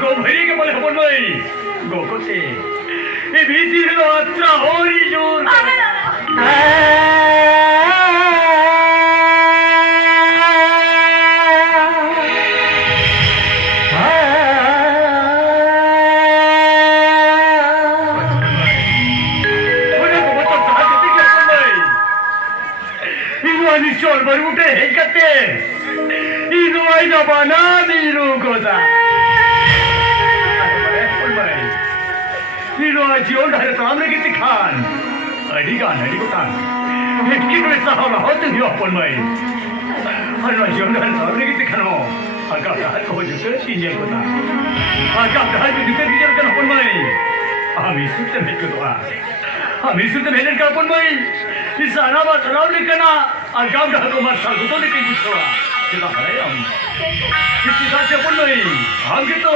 go भरी के बोले अपन भाई गो कोते ये भीतर लो अत्रा होरी जोर Chol baru udah hekate, ini aja bana biru kota. Ini aja orang ada tamu lagi tikhan, adi kota. Hekti tu esah orang hot tu dia pun mai. Ini aja orang ada tamu lagi tikhan ho, agak dah kau juga sini kota. Agak dah tu juga dia kan pun mai. Kami sudah berdoa, kami sudah berdoa pun mai. Di sana batalau lekana. Agam dah tu masa tu tu lekin buswa. Kita hari am. Kita sahaja pun नहीं. हम कितो